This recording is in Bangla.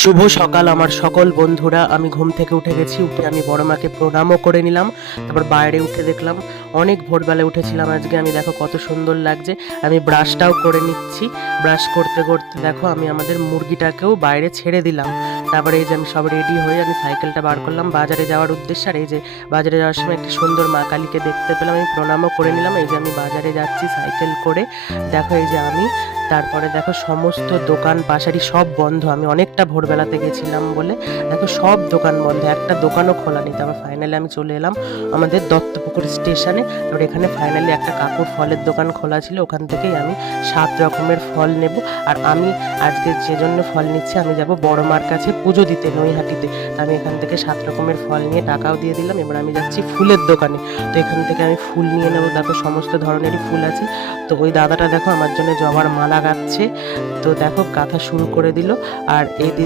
শুভ সকাল আমার সকল বন্ধুরা। আমি ঘুম থেকে উঠে গেছি, উঠে আমি বড় মাকে প্রণামও করে নিলাম। তারপর বাইরে উঠে দেখলাম অনেক ভোরবেলা উঠেছিলাম আজকে আমি, দেখো কত সুন্দর লাগছে। আমি ব্রাশটাও করে নিচ্ছি। ব্রাশ করতে করতে দেখো আমি আমাদের মুরগিটাকেও বাইরে ছেড়ে দিলাম। তারপরে এই যে আমি সব রেডি হয়ে আমি সাইকেলটা বার করলাম বাজারে যাওয়ার উদ্দেশ্যে। আর এই যে বাজারে যাওয়ার সময় একটি সুন্দর মা কালীকে দেখতে পেলাম, আমি প্রণামও করে নিলাম। এই যে আমি বাজারে যাচ্ছি সাইকেল করে, দেখো এই যে আমি। তারপরে দেখো সমস্ত দোকান পাশারি সব বন্ধ, আমি অনেকটা ভোরবেলাতে গেছিলাম বলে দেখো সব দোকান বন্ধ, একটা দোকানও খোলা নেই। তারপর ফাইনালি আমি চলে এলাম আমাদের দত্তপুকুর স্টেশনে। তারপর এখানে ফাইনালি একটা কাকুর ফলের দোকান খোলা ছিল, ওখান থেকেই আমি 7 রকমের ফল নেব। আর আমি আজকে যে জন্য ফল নিচ্ছি, আমি যাব বড় মার কাছে পুজো দিতে নৈহাটিতে। তা আমি এখান থেকে 7 রকমের ফল নিয়ে টাকাও দিয়ে দিলাম। এবার আমি যাচ্ছি ফুলের দোকানে, তো এখান থেকে আমি ফুল নিয়ে নেবো। দেখো সমস্ত ধরনেরই ফুল আছে। তো ওই দাদাটা দেখো আমার জন্য জবার মালা গাঁথছে, তো দেখো গাঁথা শুরু করে দিল। আর এই